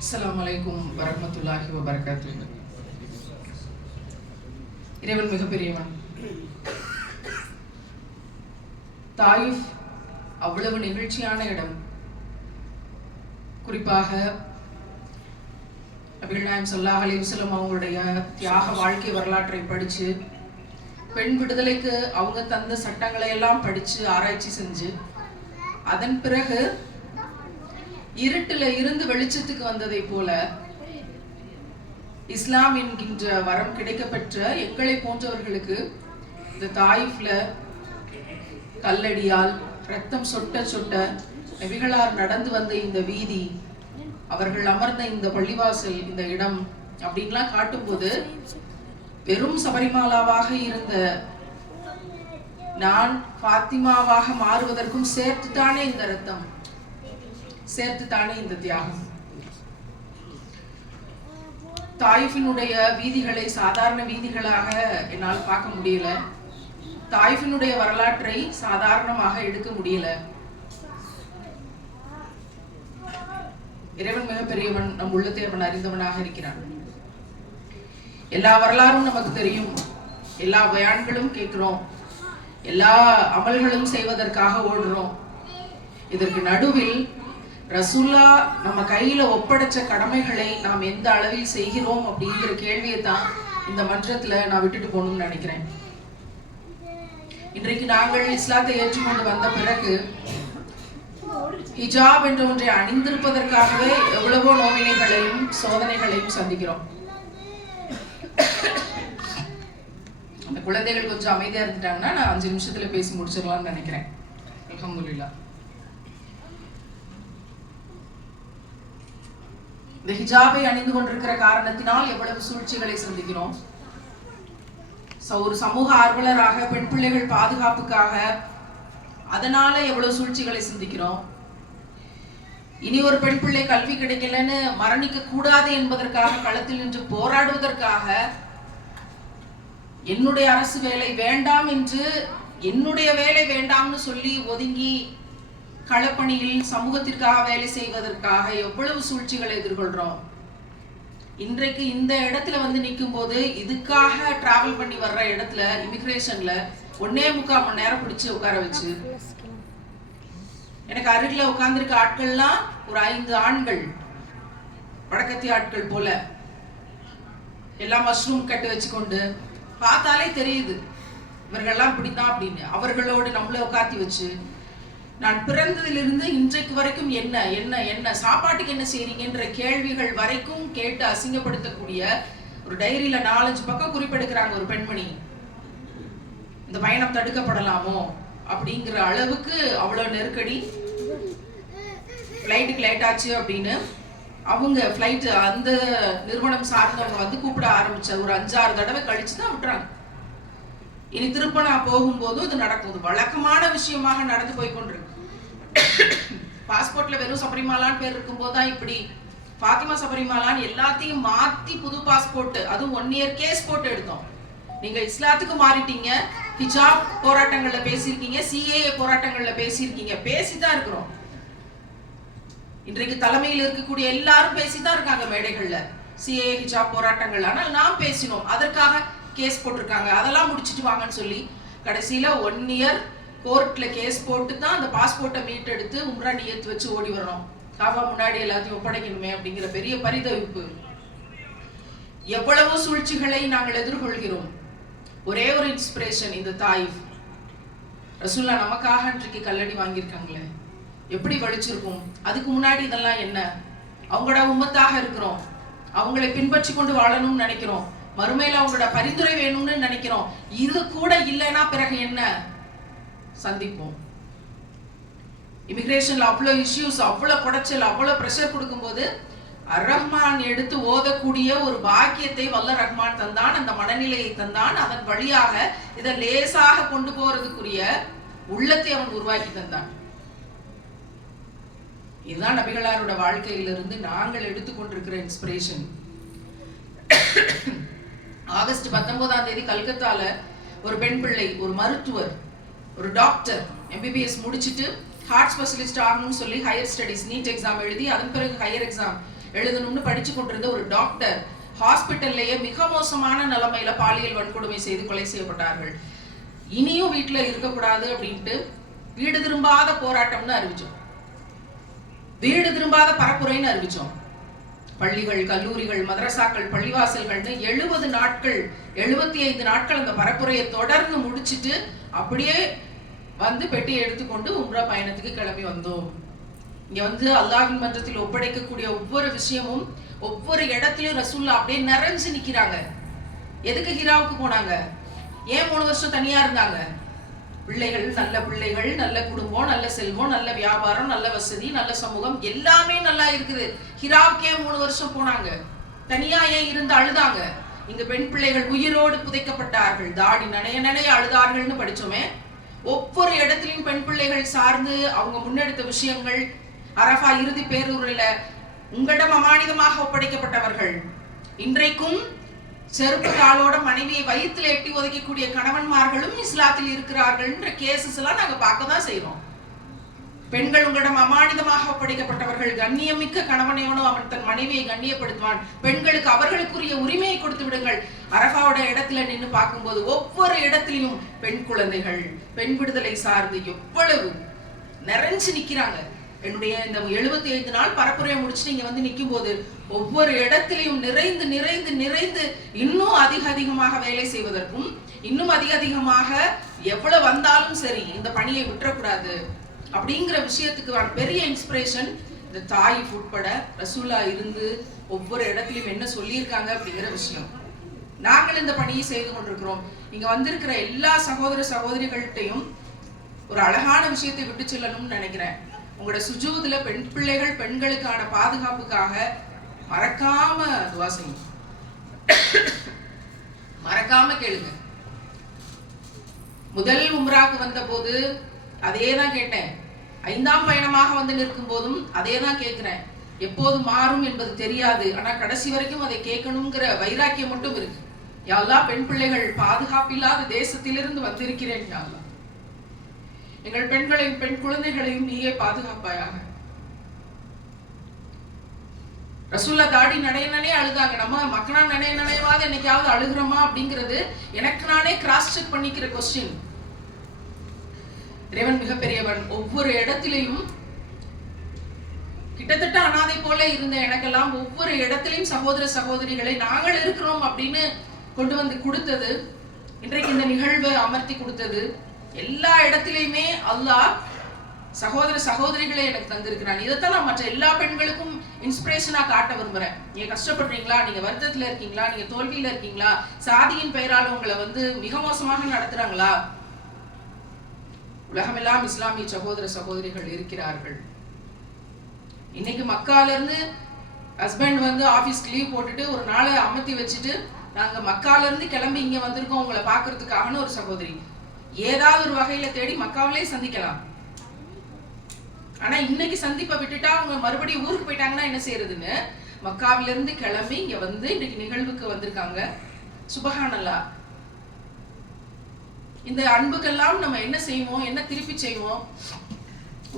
அஸ்லாம் வலைக்கும் வரமத்துல்லாஹி வபரகாத்து இறைவன் மிகப்பெரியவன். தாயிஃப் அவ்வளவு நிகழ்ச்சியான இடம். குறிப்பாக அபிநாயம் சொல்லாஹ் ஸல்லல்லாஹு அவங்களுடைய தியாக வாழ்க்கை வரலாற்றை படிச்சு பெண் விடுதலைக்கு அவங்க தந்த சட்டங்களை எல்லாம் படிச்சு ஆராய்ச்சி செஞ்சு அதன் பிறகு இருட்டுல இருந்து வெளிச்சத்துக்கு வந்ததை போல இஸ்லாம் என்கின்ற வரம் கிடைக்கப்பெற்ற எங்களை போன்றவர்களுக்கு இந்த தாயிஃப்ல கல்லடியால் ரத்தம் சொட்ட சொட்ட நபிகளார் நடந்து வந்த இந்த வீதி அவர்கள் அமர்ந்த இந்த பள்ளிவாசல் இந்த இடம் அப்படின்லாம் காட்டும்போது வெறும் சபரிமாலாவாக இருந்த நான் பாத்திமாவாக மாறுவதற்கும் சேர்த்துத்தானே இந்த ரத்தம் சேர்த்து தானே இந்த தியாகம்? தாயிஃபினுடைய வீதிகளை சாதாரண வீதிகளாக என்னால் பார்க்க முடியல. தாயிஃபினுடைய வரலாற்றை சாதாரணமாக எடுக்க முடியல. இறைவன் மிகப்பெரியவன் நம் உள்ளத்தை அவன் அறிந்தவனாக இருக்கிறான். எல்லா வரலாறும் நமக்கு தெரியும். எல்லா பயான்களும் கேட்கிறோம். எல்லா அமல்களும் செய்வதற்காக ஓடுறோம். இதற்கு நடுவில் ரசுல்லா நம்ம கையில ஒப்படைச்ச கடமைகளை நாம் எந்த அளவில் செய்கிறோம் அப்படிங்கிற கேள்வியை தான் இந்த மன்றத்துல நான் விட்டுட்டு போகணும்னு நினைக்கிறேன். இன்றைக்கு நாங்கள் இஸ்லாத்தை ஏற்றுக்கொண்டு வந்த பிறகு ஹிஜாப் என்ற ஒன்றை அணிந்திருப்பதற்காகவே எவ்வளவோ நோவினைகளையும் சோதனைகளையும் சந்திக்கிறோம். அந்த குழந்தைகள் கொஞ்சம் அமைதியா இருந்துட்டாங்கன்னா நான் அஞ்சு நிமிஷத்துல பேசி முடிச்சிடலாம்னு நினைக்கிறேன். அலமதுல்லா இந்த ஹிஜாபை அணிந்து கொண்டிருக்கிற காரணத்தினால் எவ்வளவு சூழ்ச்சிகளை சந்திக்கிறோம்? ஒரு சமூக ஆர்வலராக பெண் பிள்ளைகள் பாதுகாப்புக்காக அதனால எவ்வளவு சூழ்ச்சிகளை சந்திக்கிறோம்? இனி ஒரு பெண் பிள்ளை கல்வி கிடைக்கலன்னு மரணிக்க கூடாது என்பதற்காக களத்தில் நின்று போராடுவதற்காக என்னுடைய அரசு வேலை வேண்டாம் என்று என்னுடைய வேலை வேண்டாம்னு சொல்லி ஒதுங்கி களப்பணியில் சமூகத்திற்காக வேலை செய்வதற்காக எவ்வளவு சூழ்ச்சிகளை எதிர்கொள்றோம்? இன்றைக்கு இந்த இடத்துல வந்து நிற்கும் போது இதுக்காக டிராவல் பண்ணி வர்ற இடத்துல இமிக்ரேஷன்ல ஒன்னே முக்கால் மணி நேரம் பிடிச்சு உட்கார வச்சு. எனக்கு அருகில் உட்கார்ந்துருக்க ஆட்கள்லாம் ஒரு ஐந்து ஆண்கள் வடக்கத்திய ஆட்கள் போல. எல்லாம் மஷ்ரூம் கட்டு வச்சுக்கொண்டு பார்த்தாலே தெரியுது இவர்கள்லாம் பிடித்தான் அப்படின்னு. அவர்களோடு நம்மள உட்காத்தி வச்சு நான் பிறந்ததிலிருந்து இன்றைக்கு வரைக்கும் என்ன என்ன என்ன சாப்பாட்டுக்கு என்ன செய்றீங்கன்ற கேள்விகள் வரைக்கும் கேட்டு அசிங்கப்படுத்தக்கூடிய ஒரு டைரியில நாலஞ்சு பக்கம் குறிப்பெடுக்கிறாங்க ஒரு பெண்மணி. இந்த பயணம் தடுக்கப்படலாமோ அப்படிங்கிற அளவுக்கு அவ்வளவு நெருக்கடி. ஃப்ளைட்டுக்கு லேட் ஆச்சு அப்படின்னு அவங்க ஃப்ளைட்டு அந்த நிறுவனம் சார்ந்தவங்க வந்து கூப்பிட ஆரம்பிச்ச ஒரு அஞ்சாறு தடவை கழிச்சு தான் விட்டுறாங்க. இனி திருப்ப நான் போகும்போதும் இது நடக்கும். இது வழக்கமான விஷயமாக நடந்து போய் கொண்டிருக்கு. பாஸ்போர்ட்ல வெறும் சபரிமாலான்னு பேர் இருக்கும்போது தான் இப்படி பாத்திமா சபரிமாலான்னு எல்லாத்தையும் மாத்தி புது பாஸ்போர்ட் அதுவும் ஒன் இயர் கேஸ் போட்டு எடுத்தோம். நீங்க இஸ்லாத்துக்கு மாறிட்டீங்க ஹிஜாப் போராட்டங்கள்ல பேசியிருக்கீங்க சிஏஏ போராட்டங்கள்ல பேசியிருக்கீங்க பேசிதான் இருக்கிறோம். இன்றைக்கு தலைமையில் இருக்கக்கூடிய எல்லாரும் பேசிதான் இருக்காங்க மேடைகள்ல. சிஏ ஹிஜாப் போராட்டங்கள். ஆனால் நாம் பேசினோம். அதற்காக கேஸ் போட்டிருக்காங்க. அதெல்லாம் முடிச்சுட்டு வாங்கன்னு சொல்லி கடைசியில் ஒன் இயர் கோர்ட்டில் கேஸ் போட்டு தான் அந்த பாஸ்போர்ட்டை மீட் எடுத்து உம்ரா நியத்து வச்சு ஓடி வரணும். காபா முன்னாடி எல்லாத்தையும் ஒப்படைக்கணுமே அப்படிங்கிற பெரிய பரிதவிப்பு. எவ்வளவு சூழ்ச்சிகளை நாங்கள் எதிர்கொள்கிறோம். ஒரே ஒரு இன்ஸ்பிரேஷன் இந்த தாயிஃப். ரசூல்லா நமக்காக இன்றைக்கு கல்லடி வாங்கியிருக்காங்களே. எப்படி வலிச்சிருக்கும்? அதுக்கு முன்னாடி இதெல்லாம் என்ன? அவங்களோட உம்மத்தாக இருக்கிறோம். அவங்களை பின்பற்றி கொண்டு வாழணும்னு நினைக்கிறோம். மறுமையில அவங்களோட பரிந்துரை வேணும்னு நினைக்கிறோம். இது கூட இல்லைன்னா பிறகு என்ன? சந்திப்போம். இமிகிரேஷன்ல அவ்வளோ இஷ்யூஸ் அவ்வளோ குடைச்சல் அவ்வளோ ப்ரெஷர் கொடுக்கும்போது அர் ரஹ்மான் எடுத்து ஓதக்கூடிய ஒரு பாக்கியத்தை வல்ல ரஹ்மான் தந்தான் அந்த மனநிலையை தந்தான். அதன் வழியாக இதை லேசாக கொண்டு போறதுக்குரிய உள்ளத்தை அவன் உருவாக்கி தந்தான். இதுதான் நபிகளாரோட வாழ்க்கையிலிருந்து நாங்கள் எடுத்துக்கொண்டிருக்கிற இன்ஸ்பிரேஷன் ஆகஸ்ட் பத்தொன்பதாம் தேதி கல்கத்தால ஒரு பெண் பிள்ளை ஒரு மருத்துவர் ஒரு டாக்டர் எம்பிபிஎஸ் முடிச்சுட்டு ஹார்ட் ஸ்பெஷலிஸ்ட் ஆகணும்னு சொல்லி ஹையர் ஸ்டடீஸ் நீட் எக்ஸாம் எழுதி அதன் பிறகு ஹையர் எக்ஸாம் எழுதணும்னு படிச்சு கொண்டிருந்த ஒரு டாக்டர் ஹாஸ்பிட்டல்லையே மிக மோசமான நிலைமையில பாலியல் வன்கொடுமை செய்து கொலை செய்யப்பட்டார்கள். இனியும் வீட்டில் இருக்கக்கூடாது அப்படின்ட்டு வீடு திரும்பாத போராட்டம்னு அறிவிச்சோம். வீடு திரும்பாத பரப்புரைன்னு அறிவிச்சோம். பள்ளிகள் கல்லூரிகள் மதரசாக்கள் பள்ளிவாசல்கள்னு எழுபது நாட்கள் எழுபத்தி ஐந்து நாட்கள் அந்த பரப்புரையை தொடர்ந்து முடிச்சிட்டு அப்படியே வந்து பெட்டியை எடுத்துக்கொண்டு உம்ரா பயணத்துக்கு கிளம்பி வந்தோம். இங்க வந்து அல்லாஹின் மன்றத்தில் ஒப்படைக்கக்கூடிய ஒவ்வொரு விஷயமும் ஒவ்வொரு இடத்துலயும் ரசூல்லா அப்படியே நிறைஞ்சு நிக்கிறாங்க. எதுக்கு ஹிராவுக்கு போனாங்க? ஏன் மூணு வருஷம் தனியா இருந்தாங்க? பிள்ளைகள் நல்ல பிள்ளைகள் நல்ல குடும்பம் நல்ல செல்வம் நல்ல வியாபாரம் நல்ல வசதி நல்ல சமூகம் எல்லாமே நல்லா இருக்குது. ஹிராவுக்கே மூணு வருஷம் போனாங்க. தனியா ஏன் இருந்து அழுதாங்க. இங்க பெண் பிள்ளைகள் உயிரோடு புதைக்கப்பட்டார்கள். தாடி நனைய நனைய அழுதார்கள்னு படிச்சோமே. ஒவ்வொரு இடத்துலையும் பெண் பிள்ளைகள் சார்ந்து அவங்க முன்னெடுத்த விஷயங்கள் அரபா இறுதி பேரூரில் உங்களிடம் அமானிதமாக ஒப்படைக்கப்பட்டவர்கள். இன்றைக்கும் செருப்பு காலோட மனைவியை வயிற்றுல எட்டி ஒதுக்கக்கூடிய கணவன்மார்களும் இஸ்லாத்தில் இருக்கிறார்கள்ன்ற கேசஸ் எல்லாம் நாங்க பார்க்க தான் செய்றோம். பெண்கள் உங்களிடம் அமானிதமாக ஒப்படைக்கப்பட்டவர்கள் கண்ணியமிக்க கணவனையோனோ அவன் தன் மனைவியை கண்ணியப்படுத்துவான். பெண்களுக்கு அவர்களுக்குரிய உரிமையை கொடுத்து விடுங்கள். அரபாவோட இடத்துல நின்று பார்க்கும்போது ஒவ்வொரு இடத்திலையும் பெண் குழந்தைகள் பெண் விடுதலை சார்ந்து எவ்வளவு நிறைஞ்சு நிக்கிறாங்க. என்னுடைய இந்த எழுபத்தி ஐந்து நாள் பரப்புரையை முடிச்சுட்டு இங்க வந்து நிற்கும் போது ஒவ்வொரு இடத்திலையும் நிறைந்து நிறைந்து நிறைந்து இன்னும் அதிக அதிகமாக வேலை செய்வதற்கும் இன்னும் அதிக அதிகமாக எவ்வளவு வந்தாலும் சரி இந்த பணியை விட்டுறக்கூடாது அப்படிங்கிற விஷயத்துக்கு பெரிய இன்ஸ்பிரேஷன் இந்த தாய் உட்பட ரசூலா இருந்து ஒவ்வொரு இடத்துலையும் என்ன சொல்லியிருக்காங்க அப்படிங்கிற விஷயம். நாங்கள் இந்த பணியை செய்து கொண்டிருக்கிறோம். இங்க வந்திருக்கிற எல்லா சகோதர சகோதரிகள்கிட்டையும் ஒரு அழகான விஷயத்தை விட்டு செல்லணும்னு நினைக்கிறேன். உங்களோட சுஜூதுல பெண் பிள்ளைகள் பெண்களுக்கான பாதுகாப்புக்காக மறக்காம துவா செய்யும் மறக்காம கேளுங்க. முதல் உம்ராக்கு வந்த போது அதே தான் கேட்டேன். ஐந்தாம் பயணமாக வந்து நிற்கும் போதும் அதே தான் கேட்கிறேன். எப்போது மாறும் என்பது தெரியாது. ஆனா கடைசி வரைக்கும் அதை கேட்கணுங்கிற வைராக்கியம் மட்டும் இருக்கு. யாழ்லா பெண் பிள்ளைகள் பாதுகாப்பில்லாத தேசத்திலிருந்து வந்திருக்கிறேன் யாழ்லா எங்கள் பெண்களையும் பெண் குழந்தைகளையும் நீயே பாதுகாப்பாயாக. ரசூல்லா தாடி நடைய நனைய அழுதாங்க. நம்ம மக்கனா நடைய நடையவாது என்னைக்காவது அழுகிறோமா அப்படிங்கிறது எனக்கு நானே கிராஸ் செக் பண்ணிக்கிற கொஸ்டின் இறைவன் மிகப்பெரியவன். ஒவ்வொரு இடத்திலையும் கிட்டத்தட்ட அனாதை போல இருந்த எனக்கெல்லாம் ஒவ்வொரு இடத்திலையும் சகோதர சகோதரிகளை நாங்கள் இருக்கிறோம் அப்படின்னு கொண்டு வந்து கொடுத்தது இன்றைக்கு இந்த நிகழ்வை அமர்த்தி கொடுத்தது. எல்லா இடத்திலையுமே அல்லாஹ் சகோதர சகோதரிகளை எனக்கு தந்திருக்கிறான் இதைத்தான் நான் மற்ற எல்லா பெண்களுக்கும் இன்ஸ்பிரேஷனா காட்ட விரும்புறேன். நீங்க கஷ்டப்படுறீங்களா? நீங்க வருத்தத்துல இருக்கீங்களா? நீங்க தோல்வியில இருக்கீங்களா? சாதியின் பெயரால் உங்களை வந்து மிக மோசமாக நடத்துறாங்களா? உலகமெல்லாம் இஸ்லாமிய சகோதர சகோதரிகள் இருக்கிறார்கள். இன்னைக்கு மக்கால இருந்து ஹஸ்பண்ட் வந்து ஆஃபீஸ்க்கு லீவ் போட்டுட்டு ஒரு நாளை அமர்த்தி வச்சுட்டு நாங்கள் மக்காலேருந்து கிளம்பி இங்கே வந்திருக்கோம். உங்களை பார்க்கறதுக்காகனு ஒரு சகோதரி. ஏதாவது ஒரு வகையில் தேடி மக்காவிலே சந்திக்கலாம். ஆனா இன்னைக்கு சந்திப்பை விட்டுட்டா அவங்க மறுபடியும் ஊருக்கு போயிட்டாங்கன்னா என்ன செய்யறதுன்னு? மக்காவில இருந்து கிளம்பி இங்க வந்து இன்னைக்கு நிகழ்வுக்கு வந்திருக்காங்க. சுபஹானல்லா. இந்த அன்புக்கெல்லாம் நம்ம என்ன செய்வோம்? என்ன திருப்பி செய்வோம்?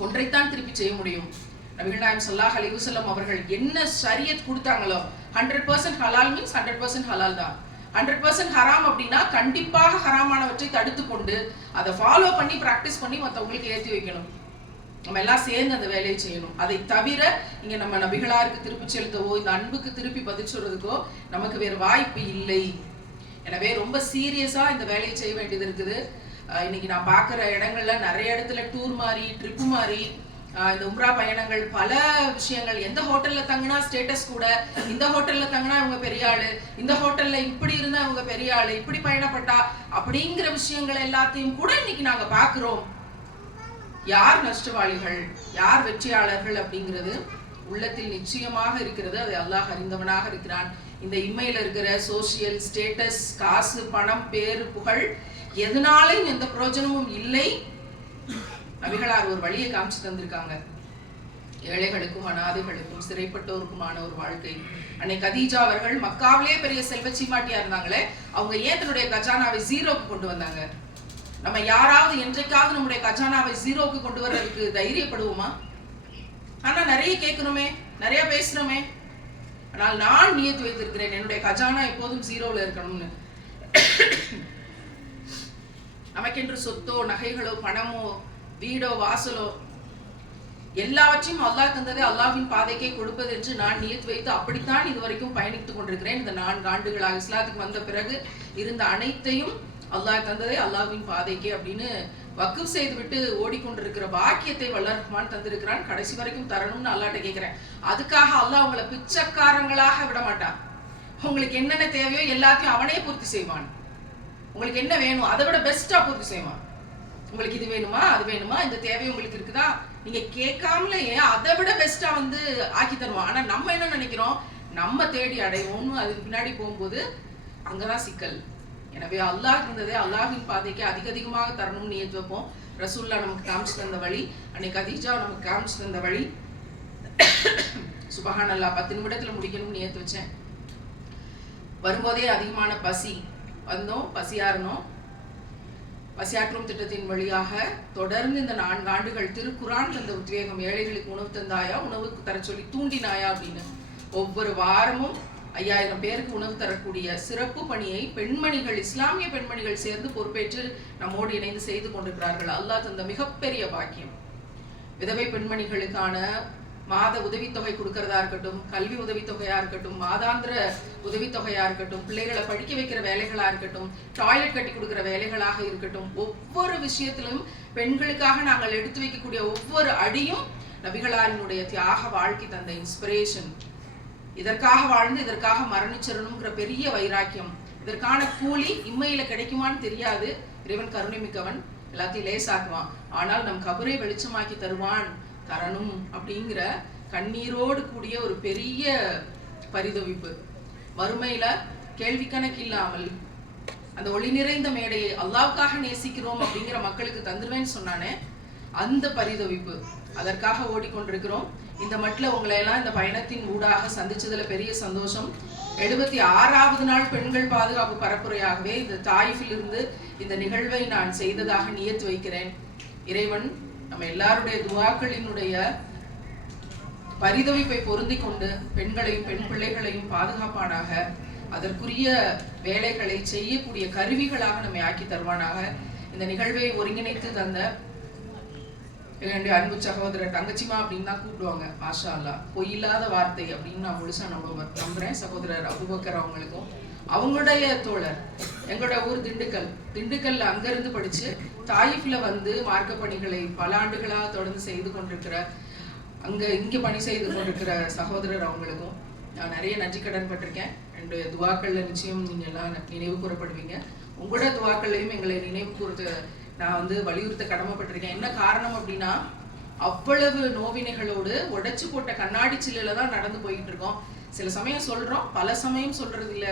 ஒன்றைத்தான் திருப்பி செய்ய முடியும். நபிகள் நாயம் அவர்கள் என்ன சரியத் கொடுத்தாங்களோ ஹண்ட்ரட் பர்சன்ட் ஹலால் மீன்ஸ் ஹண்ட்ரட் பர்சன்ட் ஹலால் தான். ஹண்ட்ரட் பர்சன்ட் ஹராம் அப்படின்னா கண்டிப்பாக ஹராமானவற்றை தடுத்து கொண்டு அதை ஃபாலோ பண்ணி ப்ராக்டிஸ் பண்ணி மற்றவங்களுக்கு ஏற்றி வைக்கணும். நம்ம எல்லாம் சேர்ந்து அந்த வேலையை செய்யணும். அதை தவிர இங்க நம்ம நபிகளாருக்கு திருப்பி செலுத்தவோ இந்த அன்புக்கு திருப்பி பதில் சொல்றதுக்கோ நமக்கு வேற வாய்ப்பு இல்லை. எனவே ரொம்ப சீரியஸா இந்த வேலையை செய்ய வேண்டியது இருக்குது. இன்னைக்கு நான் பார்க்குற இடங்கள்ல நிறைய இடத்துல டூர் மாதிரி ட்ரிப்பு மாதிரி இந்த உம்ரா பயணங்கள் பல விஷயங்கள். எந்த ஹோட்டல்ல தங்கினா ஸ்டேட்டஸ் கூட இந்த ஹோட்டல்ல தங்கினா இவங்க பெரிய ஆளு இந்த ஹோட்டல்ல இப்படி இருந்தா இவங்க பெரிய ஆளு இப்படி பயணப்பட்டா அப்படிங்கிற விஷயங்கள் எல்லாத்தையும் கூட இன்னைக்கு நாங்க பாக்குறோம் யார் நஷ்டவாளிகள் யார் வெற்றியாளர்கள் அப்படிங்கிறது உள்ளத்தில் நிச்சயமாக இருக்கிறது. அதை அல்லாஹ் அறிந்தவனாக இருக்கிறான். இந்த இம்மையில் இருக்கிற சோசியல் ஸ்டேட்டஸ் காசு பணம் பேரு புகழ் எதனாலையும் எந்த பிரயோஜனமும் இல்லை. நபிகளார் ஒரு வழியை காமிச்சு தந்திருக்காங்க. ஏழைகளுக்கும் அனாதைகளுக்கும் சிறைப்பட்டோருக்குமான ஒரு வாழ்க்கை. அன்னை கதீஜா அவர்கள் மக்காவிலே பெரிய செல்வ சீமாட்டியா இருந்தாங்களே அவங்க ஏன் தன்னுடைய கஜானாவை ஜீரோக்கு கொண்டு வந்தாங்க? நம்ம யாராவது என்றைக்காவது நம்முடைய கஜானாவை ஜீரோக்கு கொண்டு வர்றதுக்கு தைரியப்படுவோமா? ஆனா நிறைய கேட்கணுமே நிறைய பேசணுமே. ஆனால் நான் நியத்து வைத்திருக்கிறேன் என்னுடைய கஜானா எப்போதும் ஜீரோல இருக்கணும்னு. நமக்கென்று சொத்தோ நகைகளோ பணமோ வீடோ வாசலோ எல்லாவற்றையும் அல்லாஹ் தந்ததை அல்லாஹ்வின் பாதைக்கே கொடுப்பது என்று நான் நியத்து வைத்து அப்படித்தான் இதுவரைக்கும் பயணித்துக் கொண்டிருக்கிறேன். இந்த நான்கு ஆண்டுகளாக இஸ்லாத்துக்கு வந்த பிறகு இருந்த அனைத்தையும் அல்லாஹ் தந்ததை அல்லாஹ்வின் பாதைக்கே அப்படின்னு வக்குப் செய்துவிட்டு ஓடிக்கொண்டிருக்கிற பாக்கியத்தை வல்லரஹ்மான் தந்திருக்கிறான். கடைசி வரைக்கும் தரணும்னு அல்லாட்ட கேட்கிறேன் அதுக்காக அல்லாஹ் உங்களை பிச்சைக்காரங்களாக விட மாட்டான் உங்களுக்கு என்னென்ன தேவையோ எல்லாத்தையும் அவனே பூர்த்தி செய்வான். உங்களுக்கு என்ன வேணும் அதை விட பெஸ்டா பூர்த்தி செய்வான். உங்களுக்கு இது வேணுமா அது வேணுமா இந்த தேவை உங்களுக்கு இருக்குதா? நீங்க கேட்காமலேயே அதை விட பெஸ்டா வந்து ஆக்கி தருவான். ஆனா நம்ம என்ன நினைக்கிறோம்? நம்ம தேடி அடைவோம்னு அதுக்கு பின்னாடி போகும்போது அங்கதான் சிக்கல். எனவே அல்லாஹ் இருந்ததே அல்லாஹின் பாதைக்கு அதிக அதிகமாக தரணும்னு நியத்து வைப்போம். ரசூல்லா நமக்கு காமிச்சு தந்த வழி அன்னைக்கு கதீஜா நமக்கு காமிச்சு தந்த வழி சுபஹான் அல்லாஹ் பத்து நிமிடத்துல முடிக்கணும்னு நியத்து வச்சேன். வரும்போதே அதிகமான பசி வந்தோம் பசியாறணும் பசியாற்றும் திட்டத்தின் வழியாக தொடர்ந்து இந்த நான்கு ஆண்டுகள் திருக்குறான் தந்த உத்வேகம் ஏழைகளுக்கு உணவு தந்தாயா உணவுக்கு தர சொல்லி தூண்டினாயா அப்படின்னு ஒவ்வொரு வாரமும் ஐயாயிரம் பேருக்கு உணவு தரக்கூடிய சிறப்பு பணியை பெண்மணிகள் இஸ்லாமிய பெண்மணிகள் சேர்ந்து பொறுப்பேற்று நம்மோடு இணைந்து செய்து கொண்டிருக்கிறார்கள். அல்லாஹ் தந்த மிகப்பெரிய பாக்கியம். விதவை பெண்மணிகளுக்கான மாத உதவித்தொகை கொடுக்கறதா இருக்கட்டும் கல்வி உதவித்தொகையா இருக்கட்டும் மாதாந்திர உதவித்தொகையா இருக்கட்டும் பிள்ளைகளை படிக்க வைக்கிற வேலைகளா இருக்கட்டும் டாய்லெட் கட்டி கொடுக்கிற வேலைகளாக இருக்கட்டும் ஒவ்வொரு விஷயத்திலும் பெண்களுக்காக நாங்கள் எடுத்து வைக்கக்கூடிய ஒவ்வொரு அடியும் நபிகளாரினுடைய தியாக வாழ்க்கை தந்த இன்ஸ்பிரேஷன் இதற்காக வாழ்ந்து இதற்காக மரணிச்சிடணுங்கிற பெரிய வைராக்கியம். இதற்கான கூலி இம்மையில கிடைக்குமான்னு தெரியாது. இறைவன் கருணை மிக்கவன் எல்லாத்தையும் லேசாக்குவான். ஆனால் நம் கபரை வெளிச்சமாக்கி தருவான் தரணும் அப்படிங்கிற கண்ணீரோடு கூடிய ஒரு பெரிய பரிதவிப்பு. மறுமையில கேள்வி கணக்கு இல்லாமல் அந்த ஒளி நிறைந்த மேடையை அல்லாவுக்காக நேசிக்கிறோம் அப்படிங்கிற மக்களுக்கு தந்துருவேன்னு சொன்னானே அந்த பரிதவிப்பு. அதற்காக ஓடிக்கொண்டிருக்கிறோம். இந்த மட்டில் உங்களை எல்லாம் இந்த பயணத்தின் ஊடாக சந்திச்சதுல பெரிய சந்தோஷம். எழுபத்தி ஆறாவது நாள் பெண்கள் பாதுகாப்பு பரப்புரையாகவே இந்த தாயிஃபில் இருந்து இந்த நிகழ்வை நான் செய்ததாக நியத்து வைக்கிறேன். இறைவன் நம்ம எல்லாருடைய துவாக்களினுடைய பரிதவிப்பை பொருந்தி கொண்டு பெண்களையும் பெண் பிள்ளைகளையும் பாதுகாப்பானாக. அதற்குரிய வேலைகளை செய்யக்கூடிய கருவிகளாக நம்மை ஆக்கி தருவானாக. இந்த நிகழ்வை ஒருங்கிணைத்து தந்த என்னுடைய அன்பு சகோதரர் தங்கச்சிமா அப்படின்னு தான் கூப்பிடுவாங்க மாஷா அல்லா பொய்யில்லாத வார்த்தை அப்படின்னு நான் முழுசா நம்ப நம்புறேன். சகோதரர் அபுபக்கர் அவங்களுக்கும். அவங்களுடைய தோழர் எங்களோட ஊர் திண்டுக்கல். திண்டுக்கல்ல அங்கிருந்து படிச்சு தாயிஃப்ல வந்து மார்க்க பணிகளை பல ஆண்டுகளாக தொடர்ந்து செய்து கொண்டிருக்கிற அங்க இங்க பணி செய்து கொண்டிருக்கிற சகோதரர் அவங்களுக்கும் நான் நிறைய நன்றி கடன் பட்டிருக்கேன். என்னுடைய துவாக்கள்ல நிச்சயம் நீங்க எல்லாம் நினைவு கூறப்படுவீங்க. உங்களோட துவாக்கள்லையும் எங்களை நினைவு கூறுத்து நான் வந்து வலியுறுத்த கடமைப்பட்டிருக்கேன். என்ன காரணம் அப்படின்னா அவ்வளவு நோவினைகளோடு உடைச்சு போட்ட கண்ணாடி சில்லுல தான் நடந்து போயிட்டு இருக்கோம் சில சமயம் சொல்றோம் பல சமயம் சொல்றது இல்ல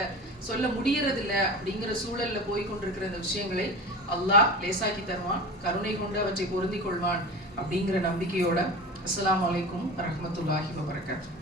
சொல்ல முடியறது இல்ல அப்படிங்கிற சூழல்ல போய் கொண்டிருக்கிற இந்த விஷயங்களை அல்லாஹ் லேசாக்கி தருவான் கருணை கொண்டு அவற்றை பொருந்தி கொள்வான் அப்படிங்கிற நம்பிக்கையோட அஸ்லாம் வலைக்கும் ரஹமத்துல்லாஹி வபரகாத்து